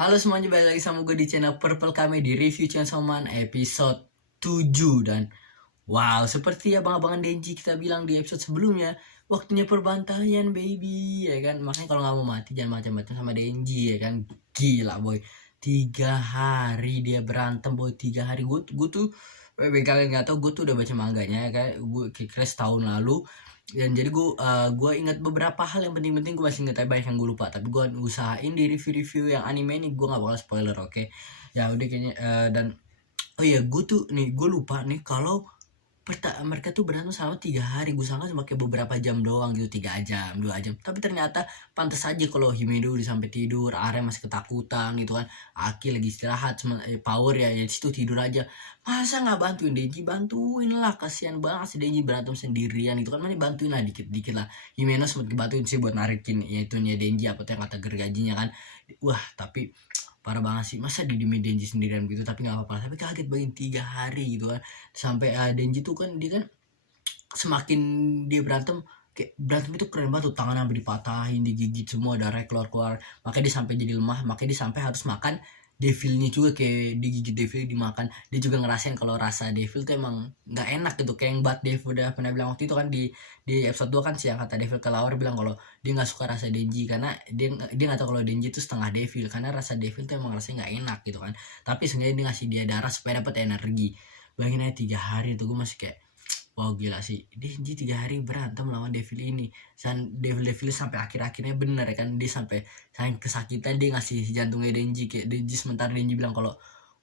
Halo semuanya, balik lagi sama gue di channel Purple Comedy Review Chainsaw Man episode 7. Dan wow, seperti abang-abangan Denji kita bilang di episode sebelumnya, waktunya perbantaian baby, ya kan. Makanya kalau nggak mau mati jangan macam-macam sama Denji, ya kan. Gila boy, 3 hari dia berantem boy. 3 hari gue tuh kalian nggak tahu, gue tuh udah baca manganya ya kan. Gue kira tahun lalu. Dan jadi gue ingat beberapa hal yang penting-penting, gue masih ingat, tapi banyak yang gue lupa. Tapi gue usahain di review-review yang anime ini gue nggak bakal spoiler, oke? Ya udah kayaknya dan oh iya, gue lupa nih kalau mereka tuh berantem selama 3 hari. Gue sangka cuma kayak beberapa jam doang gitu, 3 jam 2 jam, tapi ternyata pantas aja kalau Himedo udah sampai tidur, Arem masih ketakutan gitu kan, Aki lagi istirahat, cuma Power ya situ tidur aja. Masa nggak bantuin Denji? Bantuin lah, kasihan banget si Denji berantem sendirian gitu kan. Mana bantuin lah dikit-dikit lah. Himeno sempat kebantuin sih buat narikin ya itunya Denji, apa tuh yang kata gergajinya kan. Wah tapi parah banget sih, masa didiemin Denji sendirian gitu. Tapi nggak apa-apa, tapi kaget banget 3 hari gitu kan. Sampai Denji tuh kan dia kan semakin dia berantem, kayak berantem itu keren banget tuh, tangan hampir dipatahin, digigit semua, darah keluar-keluar. Makanya dia sampai jadi lemah, makanya dia sampai harus makan devilnya juga, kayak digigit devil dimakan. Dia juga ngerasain kalau rasa devil tuh emang nggak enak gitu, kayak yang Bat Dev udah pernah bilang waktu itu kan di episode 2 kan, siang kata devil ke Lawer bilang kalau dia nggak suka rasa Denji karena dia nggak tahu kalau Denji itu setengah devil, karena rasa devil tuh emang rasanya nggak enak gitu kan. Tapi sebenarnya dia ngasih dia darah supaya dapat energi. Bayangin aja 3 hari tuh, gue masih kayak wow gila sih, Denji 3 hari berantem lawan Devil ini. Dan Devil sampai akhir-akhirnya bener ya kan, dia sampai saking kesakitan dia ngasih jantungnya Denji. Kayak Denji, sementara Denji bilang kalau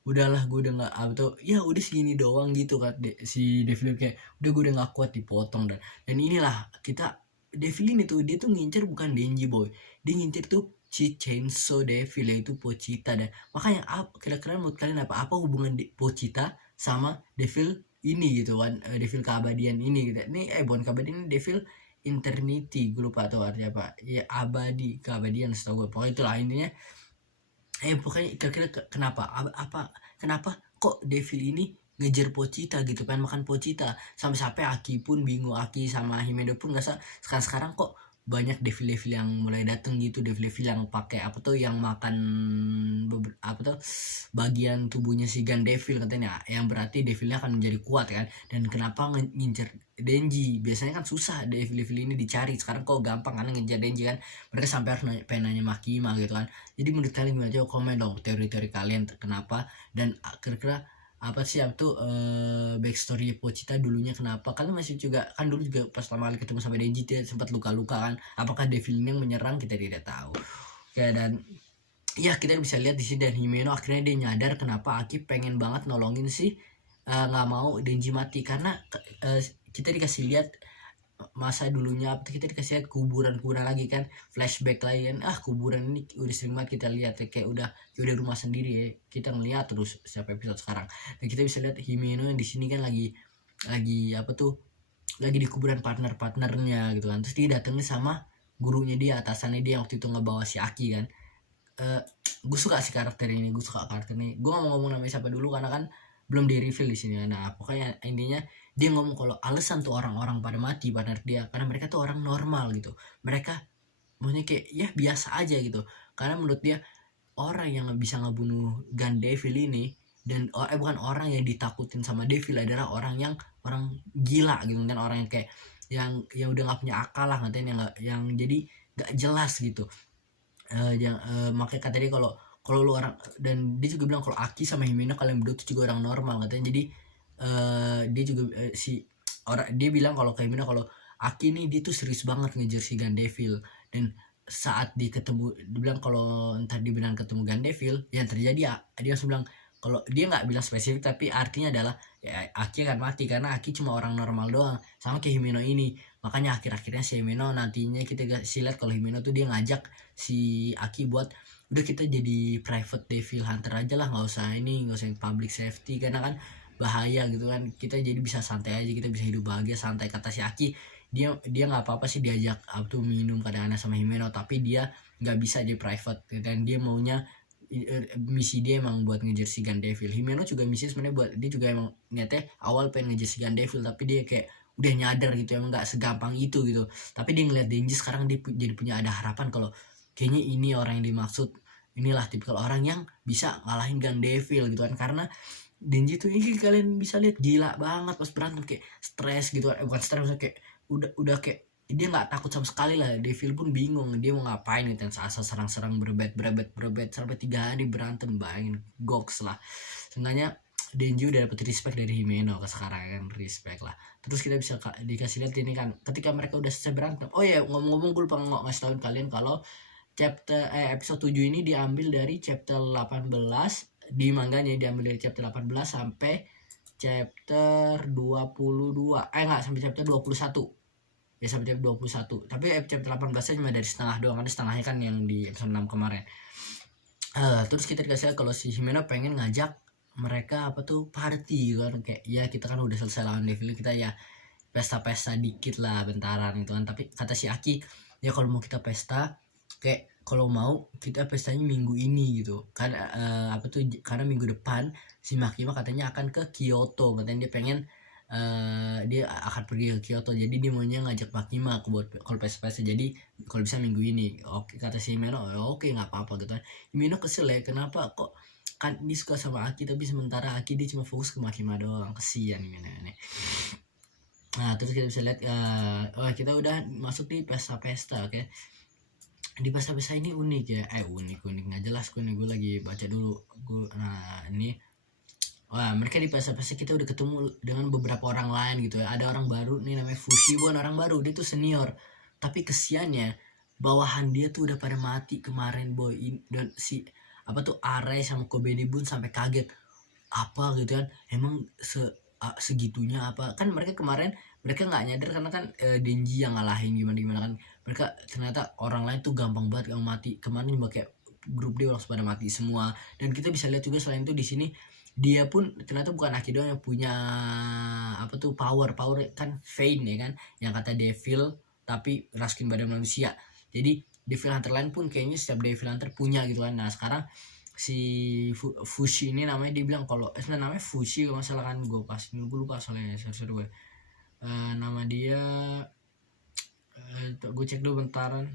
udahlah gue udah nggak apa tuh ya, udah segini doang gitu kan. Si Devil kayak udah gue udah nggak kuat, dipotong. Dan inilah kita, Devil ini tuh dia tuh ngincer bukan Denji boy, dia ngincer tuh si Chainsaw Devil, yaitu Pochita. Dan makanya kira-kira menurut kalian apa hubungan Pochita sama Devil ini gitu kan, devil keabadian ini gitu. Ini bukan keabadian, ini devil eternity, gue lupa tuh artinya apa ya, abadi keabadian setahu gue. Pokoknya itulah intinya. Pokoknya kira-kira kenapa kok devil ini ngejar Pochita gitu, pengen makan Pochita. Sampai Aki pun bingung, Aki sama Himedo pun nggak sekarang kok banyak devil-devil yang mulai dateng gitu, devil-devil yang pakai apa tuh, yang makan apa tuh bagian tubuhnya si Gun Devil katanya, yang berarti devilnya akan menjadi kuat kan. Dan kenapa ngincer Denji? Biasanya kan susah devil-devil ini dicari, sekarang kok gampang karena ngejar Denji kan. Mereka sampai harus pengen nanya Makima gitu kan. Jadi menurut kalian gimana? Coba komen dong teori-teori kalian kenapa, dan kira-kira apa sih tuh backstory Pochita dulunya kenapa. Kalian masih juga kan dulu juga pas lama kali ketemu sama Denji dia sempat luka-luka kan, apakah Devil yang menyerang kita tidak tahu. Oke, dan ya kita bisa lihat di sini, dan Himeno akhirnya dia nyadar kenapa Aki pengen banget nolongin sih, nggak mau Denji mati. Karena kita dikasih lihat masa dulunya, kita dikasih lihat kuburan lagi kan, flashback lagi kan. Kuburan ini udah sering banget kita lihat ya, kayak udah rumah sendiri ya, kita ngeliat terus setiap episode sekarang. Dan kita bisa lihat Himeno yang di sini kan lagi apa tuh, lagi di kuburan partnernya gitu kan. Terus dia datengnya sama gurunya dia, atasannya dia yang waktu itu ngebawa si Aki kan. Gue suka sih karakter ini, gue gak mau ngomong namanya siapa dulu karena kan belum di reveal di sini. Nah pokoknya intinya dia ngomong kalau alasan tuh orang-orang pada mati partner dia karena mereka tuh orang normal gitu, mereka maunya kayak ya biasa aja gitu. Karena menurut dia orang yang bisa ngebunuh Gun Devil ini, dan bukan orang yang ditakutin sama Devil, adalah orang gila gitu, dan orang yang kayak yang udah nggak punya akal lah katanya, yang jadi nggak jelas gitu. Makanya kata dia kalau lu orang, dan dia juga bilang kalau Aki sama Himeno kalian berdua tuh juga orang normal katanya. Jadi dia juga si orang, dia bilang kalau ke Himeno kalau Aki nih dia tuh serius banget ngejar si Gun Devil. Dan saat ketemu, dia bilang kalau entar dia bilang ketemu Gun Devil, yang terjadi dia langsung bilang, kalau dia nggak bilang spesifik tapi artinya adalah ya Aki akan mati karena Aki cuma orang normal doang, sama kayak Himeno ini. Makanya akhir-akhirnya si Himeno nantinya kita lihat kalau Himeno tuh dia ngajak si Aki buat udah kita jadi private devil hunter aja lah, nggak usah public safety karena kan bahaya gitu kan. Kita jadi bisa santai aja, kita bisa hidup bahagia santai, kata si Aki. Dia nggak apa-apa sih diajak tuh minum kadang-kadang sama Himeno, tapi dia nggak bisa di private. Dan dia maunya misi dia emang buat ngejar si Gun Devil. Himeno juga misi sebenarnya buat dia juga, emang niatnya awal pengen ngejar si Gun Devil, tapi dia kayak udah nyadar gitu emang nggak segampang itu gitu. Tapi dia ngeliat Denji sekarang, dia jadi punya ada harapan kalau kayaknya ini orang yang dimaksud inilah tipikal orang yang bisa ngalahin Gang Devil gitu kan. Karena Denji tuh ini kalian bisa lihat gila banget pas berantem, kayak stres gitu kan. Bukan stres, maksudnya kayak udah kayak dia nggak takut sama sekali lah. Devil pun bingung dia mau ngapain gitu kan, asal serang-serang berebet sampai 3 hari berantem, bayangin goks lah. Sebenarnya Denji udah dapet respect dari Himeno ke sekarang kan, respect lah. Terus kita bisa dikasih lihat ini kan ketika mereka udah selesai berantem. Oh ya, ngomong-ngomong gue lupa ngasih tahu kalian kalau episode 7 ini diambil dari chapter 18 di manganya, diambil dari chapter 18 sampai chapter 22. Enggak, sampai chapter 21. Ya sampai chapter 21. Tapi chapter 18 cuma dari setengah doang, ada setengahnya kan yang di episode 6 kemarin. Terus kita dikasih kalau si Himeno pengen ngajak mereka party kan, kayak ya kita kan udah selesai lawan Devil, kita ya pesta-pesta dikit lah bentaran gitu kan. Tapi kata si Aki, ya kalau mau kita pesta, kayak kalau mau kita pestanya minggu ini gitu kan, karena minggu depan si Makima katanya akan ke Kyoto, katanya dia pengen dia akan pergi ke Kyoto, jadi dia maunya ngajak Makima buat kalau pesta-pesta, jadi kalau bisa minggu ini. Oke, kata si Himeno, oke nggak apa-apa gitu kan. Himeno kesel ya, kenapa kok kan dia suka sama Aki tapi sementara Aki dia cuma fokus ke Makima doang, kesian Himeno ini. Nah terus kita bisa lihat kita udah masuk di pesta-pesta. Oke, di pesta-pesta ini unik ya, unik nggak jelas gue lagi baca dulu nah ini. Wah, mereka di pesta-pesta kita udah ketemu dengan beberapa orang lain gitu ya. Ada orang baru nih namanya Fushi, bukan orang baru, dia tuh senior. Tapi kesiannya bawahan dia tuh udah pada mati kemarin boy. Dan si Arai sama Kobeni Bun sampai kaget. Apa gitu kan? Emang segitunya apa? Kan mereka kemarin mereka nggak nyadar karena kan Denji yang ngalahin gimana kan. Mereka ternyata orang lain tuh gampang banget yang mati. Kemarin juga kayak grup dia langsung pada mati semua. Dan kita bisa lihat juga selain itu di sini dia pun ternyata bukan Aki doang yang punya power kan, Fane ya kan, yang kata Devil tapi raskin badan manusia. Jadi Devil Hunter lain pun kayaknya setiap Devil Hunter punya gitu kan. Nah sekarang si Fushi ini namanya, dia bilang kalau namanya Fushi kalau masalah kan, gue lupa soalnya seru gue nama dia, gue cek dulu bentaran.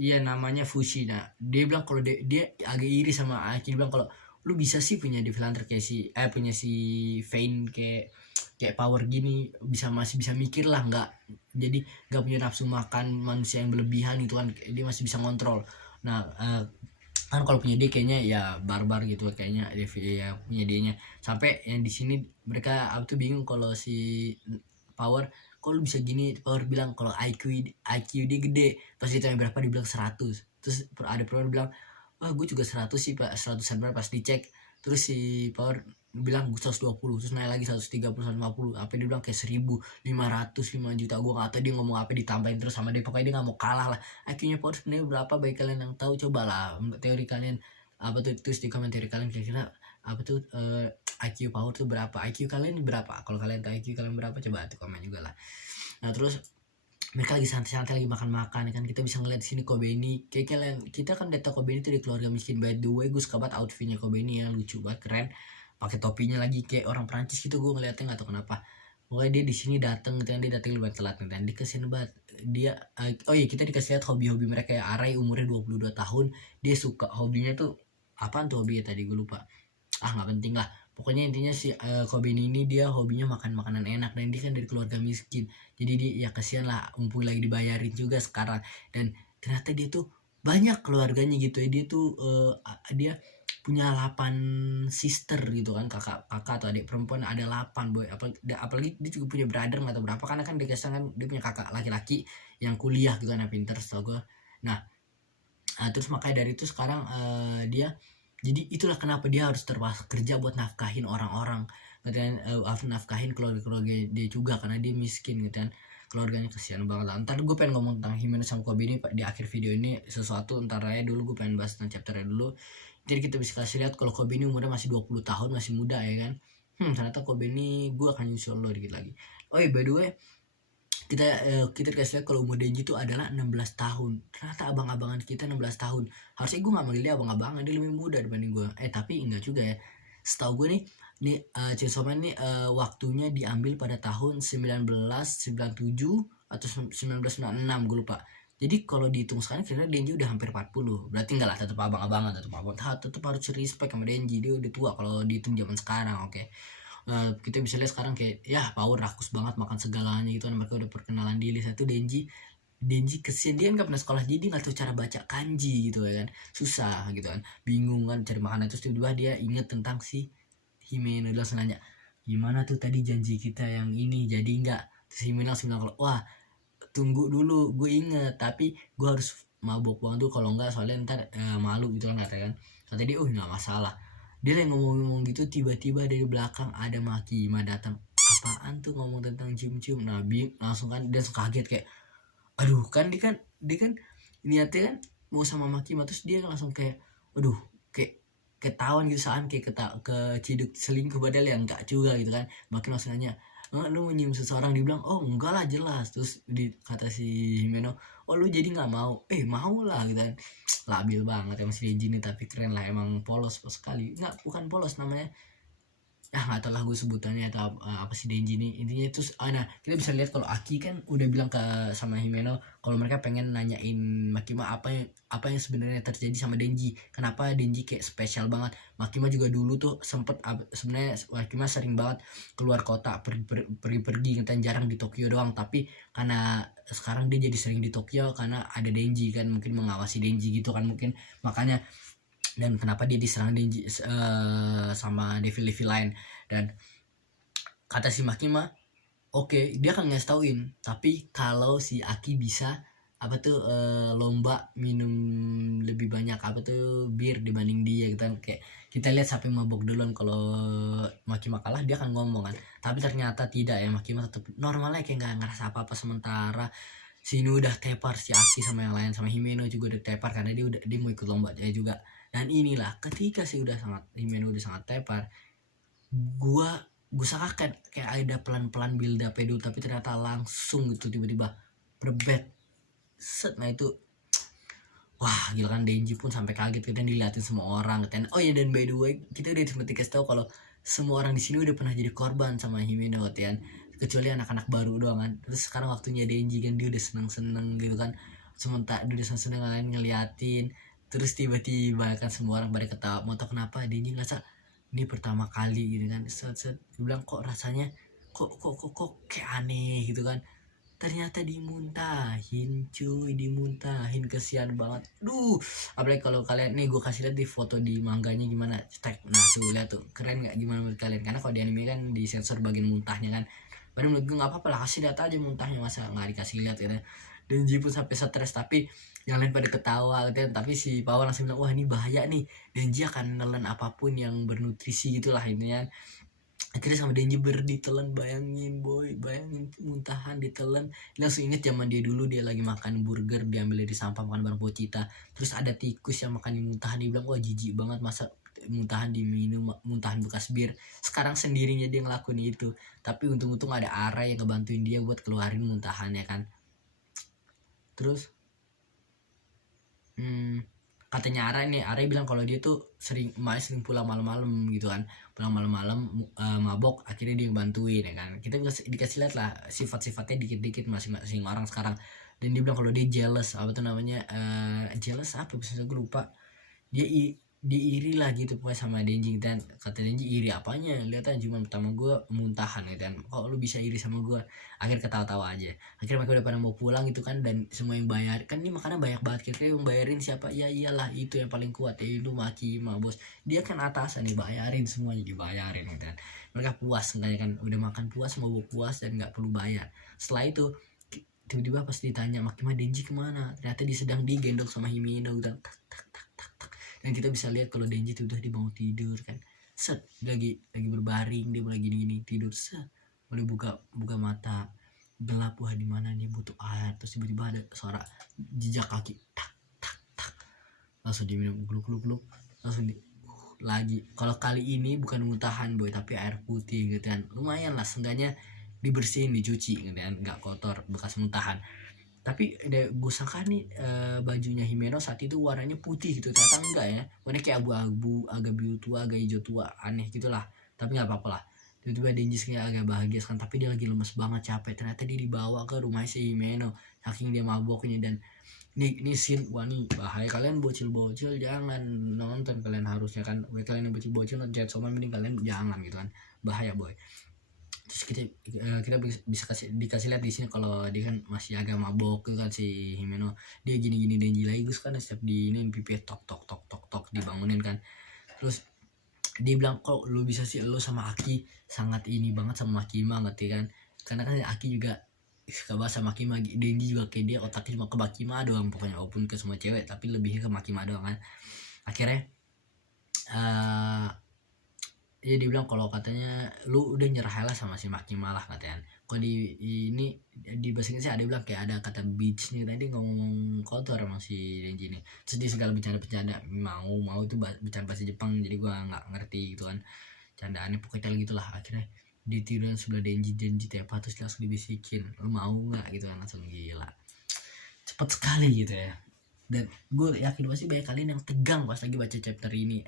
Iya namanya Fushi. Nah dia bilang kalau dia agak iri sama Aki, dia bilang kalau lu bisa sih punya Devil Hunter kayak punya si Fane kayak power gini, masih bisa mikir lah, jadi nggak punya nafsu makan manusia yang berlebihan gitu kan, dia masih bisa ngontrol. Nah kan kalau punya dia kayaknya ya barbar gitu kayaknya ya punya dianya. Sampai yang di sini mereka bingung kalau si Power kok lu bisa gini. Power bilang kalau IQ dia gede, pas ditanya berapa dia bilang 100. Terus ada Power bilang gue juga 100 sih pak, 100an berapa, pas dicek. Terus si Power bilang gue 120, terus naik lagi 130, 150, apa dia bilang kayak 1.500, 5 juta. Gue gak tau dia ngomong apa, ditambahin terus sama dia, pokoknya dia gak mau kalah lah. IQ-nya Power sebenarnya berapa, bagi kalian yang tahu cobalah teori kalian terus di komen teori kalian kira-kira IQ Power tuh berapa, IQ kalian berapa, kalau kalian tahu IQ kalian berapa coba tuh komen juga lah. Nah terus mereka lagi santai-santai lagi makan-makan kan, kita bisa ngeliat di sini Kobeni, kayak kalian, kita kan data Kobeni itu di keluarga miskin. By the way gue suka banget outfitnya Kobeni ya, lucu banget, keren, pakai topinya lagi kayak orang Prancis gitu. Gue ngeliatnya nggak tahu kenapa, pokoknya dia di sini datang gitu kan, dia datang lebih telat nih, dia kesian banget dia. Oh iya, kita dikasih lihat hobi-hobi mereka ya. Arai umurnya 22 tahun, dia suka hobinya tuh apaan tuh hobinya tadi gue lupa, nggak penting lah. Pokoknya intinya si Kobeni ini dia hobinya makan makanan enak, dan dia kan dari keluarga miskin, jadi dia ya kasihan lah, mumpung lagi dibayarin juga sekarang. Dan ternyata dia tuh banyak keluarganya gitu ya, dia tuh dia punya 8 sister gitu kan, kakak atau adik perempuan ada 8 boy. Apalagi dia juga punya brother atau berapa, karena kan dia kan dia punya kakak laki-laki yang kuliah gitu kan, pinter setahu gue. Nah terus makanya dari itu sekarang dia, jadi itulah kenapa dia harus terpaksa kerja buat nafkahin orang-orang gitu kan, nafkahin keluarga dia juga karena dia miskin gitu kan, keluarganya kesian banget lah. Ntar gue pengen ngomong tentang Himeno sama Kobe ini di akhir video ini sesuatu, ntar aja dulu gue pengen bahas tentang chapternya dulu. Jadi kita bisa kasih lihat kalau Kobe ini umurnya masih 20 tahun, masih muda ya kan. Ternyata Kobe ini gue akan nyusul lo dikit lagi. Oh iya, by the way, kita dikasih lihat kalau umur Denji itu adalah 16 tahun. Ternyata abang-abangan kita 16 tahun. Harusnya gue gak manggil dia abang-abangan, dia lebih muda dibanding gue. Tapi enggak juga ya. Setahu gue nih Chainsaw Man nih waktunya diambil pada tahun 1997 atau 1996, gue lupa. Jadi kalau dihitung sekarang kira-kira Denji udah hampir 40. Berarti enggak lah, tetap abang-abangan, tetap harus respect sama Denji. Dia udah tua kalau dihitung zaman sekarang, oke. Kita bisa lihat sekarang kayak ya power rakus banget, makan segalanya gitu kan. Mereka udah perkenalan diri. Satu Denji kesian, dia nggak pernah sekolah jadi nggak tahu cara baca kanji gitu ya kan, susah gitu kan, bingung kan cari makanan. Terus tiba-tiba dia inget tentang si Himeno, dia langsung nanya gimana tuh tadi janji kita yang ini, jadi nggak? Terus Himeno langsung bilang kalau wah tunggu dulu, gue inget tapi gue harus mabok uang tuh, kalau enggak soalnya ntar malu gitu kan, kata kan. Kata dia oh nggak masalah. Dia lagi ngomong-ngomong gitu, tiba-tiba dari belakang ada Makima datang. Apaan tuh ngomong tentang cium-cium? Nabi langsung kan, dia langsung kaget kayak aduh kan dia kan niatnya kan mau sama Makima, terus dia langsung kayak aduh, kayak ketahuan gitu, saat kayak keciduk selingkuh, padahal ya enggak juga gitu kan. Makin langsung nanya lu nyium seseorang, dibilang oh enggak lah jelas. Terus kata si Himeno oh lu jadi nggak mau, mau lah gitu kan. Labil banget emang si Denji ini, tapi keren lah, emang polos sekali. Nggak, bukan polos namanya, nggak tahu lah gue sebutannya atau apa sih Denji ini, intinya itu. Nah kita bisa lihat kalau Aki kan udah bilang ke sama Himeno kalau mereka pengen nanyain Makima apa yang sebenarnya terjadi sama Denji, kenapa Denji kayak spesial banget. Makima juga dulu tuh sempet sebenarnya Makima sering banget keluar kota, pergi kan, jarang di Tokyo doang, tapi karena sekarang dia jadi sering di Tokyo karena ada Denji kan, mungkin mengawasi Denji gitu kan mungkin, makanya. Dan kenapa dia diserang sama devil lain. Dan kata si Makima oke, dia akan ngasih tauin, tapi kalau si Aki bisa apa tuh lomba minum lebih banyak apa tuh bir dibanding dia gitu kan. Kayak kita lihat siapa yang mabok duluan, kalau Makima kalah dia akan ngomong kan, tapi ternyata tidak ya, Makima tetap normalnya kayak nggak ngerasa apa-apa. Sementara sini udah tepar si Aki sama yang lain, sama Himeno juga udah tepar karena dia mau ikut lomba dia juga. Dan inilah ketika sih udah sangat Himeno udah sangat tepar, gue sangka kayak ada pelan-pelan build up dulu, tapi ternyata langsung gitu tiba-tiba berbet set. Nah itu wah gila kan, Denji pun sampai kaget kita diliatin semua orang kan. Oh ya, dan by the way kita udah sempat dikasih tahu kalau semua orang di sini udah pernah jadi korban sama Himeno kan, kecuali anak-anak baru doang kan. Terus sekarang waktunya Denji kan, dia udah seneng-seneng gitu kan, sementara dia udah seneng-seneng kalian ngeliatin. Terus tiba-tiba kan semua orang pada ketawa, mau tau kenapa? Denji ngerasa ini pertama kali gitu kan, set dia bilang kok rasanya kok kayak aneh gitu kan. Ternyata dimuntahin cuy, dimuntahin, kesian banget. Duh, apalagi kalau kalian nih, gue kasih lihat di foto di mangganya gimana tag. Nah tuh lihat tuh, keren nggak? Gimana menurut kalian? Karena kalau di anime kan disensor bagian muntahnya kan. Padahal menurut gue nggak apa-apa lah, kasih lihat aja muntahnya, masa nggak dikasih lihat gitu. Dan Jipu sampai stres, tapi yang lain pada ketawa gitu. Tapi si Power langsung bilang wah ini bahaya nih, Denji akan nelen apapun yang bernutrisi gitulah intinya. Akhirnya sama Denji ditelan, bayangin muntahan ditelan. Dia langsung inget zaman dia dulu, dia lagi makan burger diambil dari sampah, makan bareng Pochita, terus ada tikus yang makan muntahan. Dia bilang wah jijik banget, masa muntahan diminum, muntahan bekas bir. Sekarang sendirinya dia ngelakuin itu, tapi untung-untung ada Ara yang ngebantuin dia buat keluarin muntahannya kan. Terus katanya Ara bilang kalau dia tuh sering pulang malam-malam gitu kan, pulang malam-malam mabok, akhirnya dia bantuin ya kan. Kita dikasih lihat lah sifat-sifatnya dikit-dikit masing-masing orang sekarang. Dan dia bilang kalau dia jealous, apa tuh namanya, jealous apa bisa gue lupa, dia iri lah gitu pokoknya sama Denji. Dan kata Denji iri apanya, lihat aja cuma pertama gue muntahan gitu kan, kok lu bisa iri sama gue. Akhirnya ketawa-tawa aja, akhirnya mereka udah pada mau pulang gitu kan. Dan semua yang bayar kan, ini makanan banyak banget, kira-kira yang bayarin siapa? Ya iyalah itu yang paling kuat ya, itu Makima bos, dia kan atasan nih, bayarin semuanya, dibayarin gitu kan. Mereka puas enggak kan, udah makan puas, mau puas, dan nggak perlu bayar. Setelah itu tiba-tiba pas ditanya Makima Denji kemana, ternyata dia sedang digendong sama Himeno gitu. Dan kita bisa lihat kalau Denji tuh udah dibangun tidur kan, set lagi berbaring, dia lagi gini tidur, set mulai buka mata, gelap, wah di mana nih, butuh air. Terus tiba-tiba ada suara jejak kaki, tak tak tak, langsung diminum gluk, langsung lagi. Kalau kali ini bukan muntahan boy, tapi air putih gitu kan, lumayan lah, seenggaknya dibersihin, dicuci gitu kan, nggak kotor bekas muntahan. Tapi gue sangka nih bajunya Himeno saat itu warnanya putih gitu, ternyata enggak ya, warnanya kayak abu-abu, agak biru tua, agak hijau tua, aneh gitulah. Tapi nggak apa-apa lah. Tiba-tiba Denji kayak agak bahagia kan, tapi dia lagi lemes banget, capek. Ternyata dia dibawa ke rumah si Himeno saking dia maboknya. Dan Ini scene wah nih bahaya, kalian bocil-bocil jangan nonton, kalian harusnya kan kalian yang bocil-bocil nonton Chainsaw Man, mending kalian jangan gitu kan, bahaya boy. Terus kita bisa dikasih lihat di sini kalau dia kan masih agak mabok kan si Himeno, dia gini-gini Denji lagi gus kan, setiap di ini pipi tok tok tok tok tok dibangunin kan. Terus dia bilang kok lu bisa sih, lu sama Aki sangat ini banget sama Makima ngerti kan, karena kan Aki juga suka bahas sama Makima, Denji juga kayak dia otaknya cuma ke Makima doang pokoknya, walaupun ke semua cewek tapi lebihnya ke Makima doang kan. Akhirnya ya dia bilang kalau katanya lu udah nyerah lah sama si Makima lah katanya. Kalau di ini di bahasa Inggris ada bilang kayak ada kata bitch nih, tadi ngomong kotor emang si Denji nih. Terus dia segala bercanda mau itu bercanda bahasa Jepang, jadi gua nggak ngerti gitu kan candaannya, pokoknya gitulah. Akhirnya di tiduran sebelah Denji tiap terus langsung dibisikin lu mau nggak gitu kan, langsung gila cepet sekali gitu ya. Dan gue yakin pasti banyak kalian yang tegang pas lagi baca chapter ini,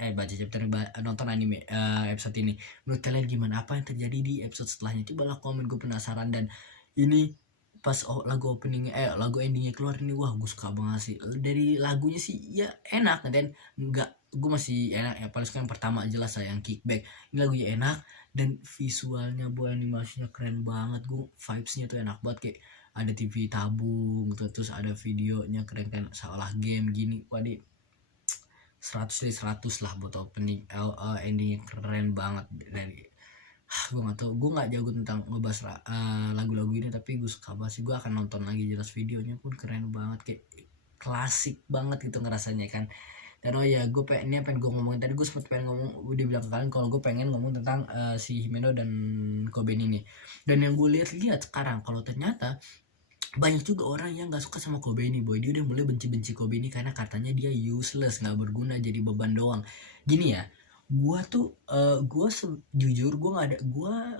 nonton anime episode ini. Menurut kalian gimana, apa yang terjadi di episode setelahnya? Cobalah komen, gue penasaran. Dan ini pas lagu endingnya keluar ini, wah gue suka banget sih. Dari lagunya sih ya enak, dan enggak, gue masih enak ya, paling suka yang pertama jelas lah yang Kickback. Ini lagunya enak dan visualnya boy, animasinya keren banget. Gue vibesnya tuh enak banget, kayak ada TV tabung gitu, terus ada videonya keren kan seolah game gini. Waduh 100/100 lah buat opening endingnya keren banget. Dari gue gak tau, gue gak jago tentang ngebahas lagu-lagu ini, tapi gue suka banget sih. Gue akan nonton lagi, jelas videonya pun keren banget, kayak klasik banget gitu ngerasanya kan. Dan oh ya, gue pengen gue ngomongin tadi, gue sempet pengen ngomong, udah bilang ke kalian kalau gue pengen ngomong tentang si Himeno dan Koben ini. Dan yang gue lihat sekarang, kalau ternyata banyak juga orang yang gak suka sama Kobe ini boy. Dia udah mulai benci Kobe ini karena katanya dia useless, gak berguna, jadi beban doang. Gini ya, gua tuh jujur gue gak ada,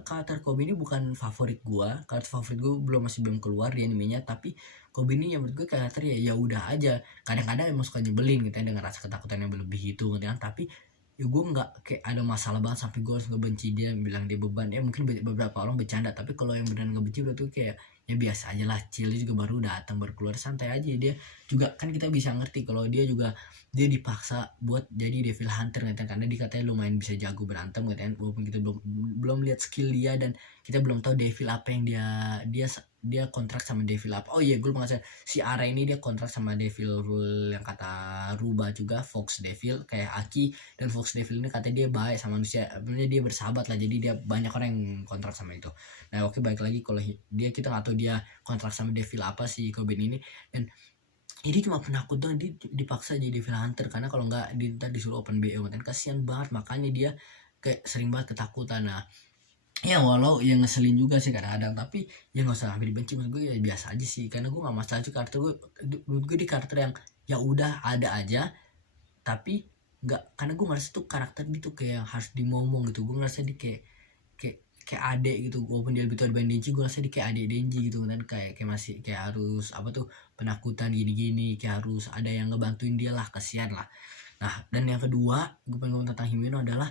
karakter Kobe ini bukan favorit gua. Karakter favorit gue masih belum keluar di animenya, tapi Kobe ini yang menurut gue karakter ya udah aja. Kadang-kadang emang suka nyebelin gitu ya, dengan rasa ketakutan yang berlebih itu gitu kan. Tapi ya gue nggak kayak ada masalah banget sampai gue harus ngebenci dia, bilang dia beban. Ya mungkin beberapa orang bercanda, tapi kalau yang benar ngebenci udah tuh kayak ya biasa aja lah, chill. Dia juga baru datang, baru keluar, santai aja. Dia juga kan kita bisa ngerti kalau dia dipaksa buat jadi devil hunter gitu, karena dikatanya lumayan bisa jago berantem gitu kan, walaupun kita belum lihat skill dia, dan kita belum tahu devil apa yang dia kontrak sama devil apa. Oh iya, gue lupa ngasih, si Ara ini dia kontrak sama devil yang kata Ruba juga, Fox Devil kayak Aki. Dan Fox Devil ini katanya dia baik sama manusia, sebenarnya dia bersahabat lah, jadi dia banyak orang yang kontrak sama itu. Nah oke, balik lagi kalau dia, kita nggak tahu dia kontrak sama devil apa si Koben ini. Dan ini cuma penakut doang, dia dipaksa jadi devil hunter, karena kalau nggak ntar disuruh open BO kan, kasihan banget. Makanya dia kayak sering banget ketakutan. Nah ya walau yang ngeselin juga sih kadang-kadang, tapi ya nggak usah sampai dibenci. Menurut gue ya biasa aja sih, karena gue nggak masalah juga karakter gue. Menurut gue di karakter yang ya udah ada aja, tapi nggak, karena gue ngerasa tuh karakter gitu kayak harus dimomong gitu. Gue ngerasa di kayak adek gitu, walaupun dia lebih tua dibanding Denji, gue rasa dia kayak adek Denji gitu kan, kayak masih kayak harus apa tuh, penakutan gini-gini, kayak harus ada yang ngebantuin dia lah, kasihan lah. Nah dan yang kedua gue pengen ngomong tentang Himeno adalah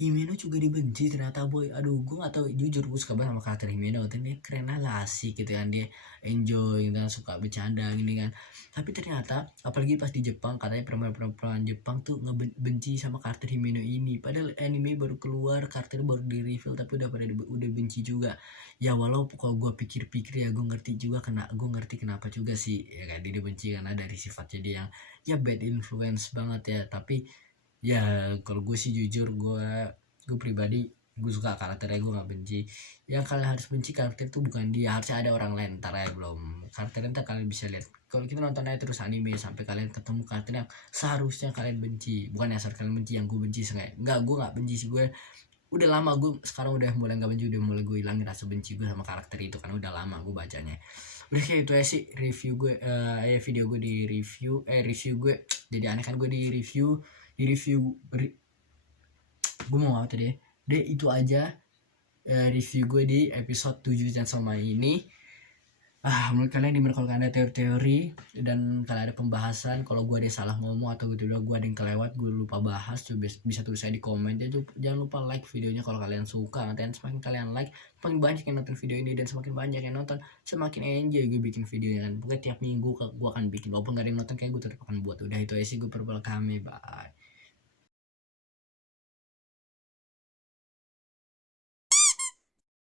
Himeno juga dibenci ternyata boy. Aduh, gue gak tahu, jujur gue suka banget sama karakter Himeno, dia keren lah, asik gitu kan, dia enjoy gitu kan, suka bercanda gini kan. Tapi ternyata apalagi pas di Jepang, katanya perempuan Jepang tuh ngebenci sama karakter Himeno ini, padahal anime baru keluar, karakter baru di reveal, tapi udah benci juga. Ya walau kalau gue pikir-pikir ya gue ngerti kenapa juga sih ya kan, dia dibenci karena dari sifatnya dia yang ya bad influence banget ya. Tapi ya kalau gue sih jujur, gue pribadi gue suka karakternya, gue nggak benci. Yang kalian harus benci karakter itu bukan dia, harusnya ada orang lain. Ntar ya belum karakter ntar kalian bisa lihat, kalau kita nonton aja terus anime sampai kalian ketemu karakter yang seharusnya kalian benci, bukan yang kalian benci yang gue benci. Enggak, gue nggak benci sih, gue udah lama, gue sekarang udah mulai nggak benci, udah mulai gue hilangin rasa benci gue sama karakter itu, kan udah lama gue bacanya. Udah kayak itu ya sih review gue, video gue di review gue jadi aneh kan, gue di review gue mau apa tadi ya, itu aja review gue di episode 7 dan sama ini. Menurut kalian gimana kalau kalian ada teori-teori dan kalau ada pembahasan, kalau gue ada yang salah ngomong atau gitu gue ada yang kelewat, gue lupa bahas, coba bisa tulis saya di komen. Jangan lupa like videonya kalau kalian suka, dan semakin kalian like semakin banyak yang nonton video ini, dan semakin banyak yang nonton semakin enjoy gue bikin videonya kan. Pokoknya tiap minggu gue akan bikin, walaupun gak ada yang nonton kayak gue tetap akan buat. Udah itu aja sih, gue Purple Kame, bye.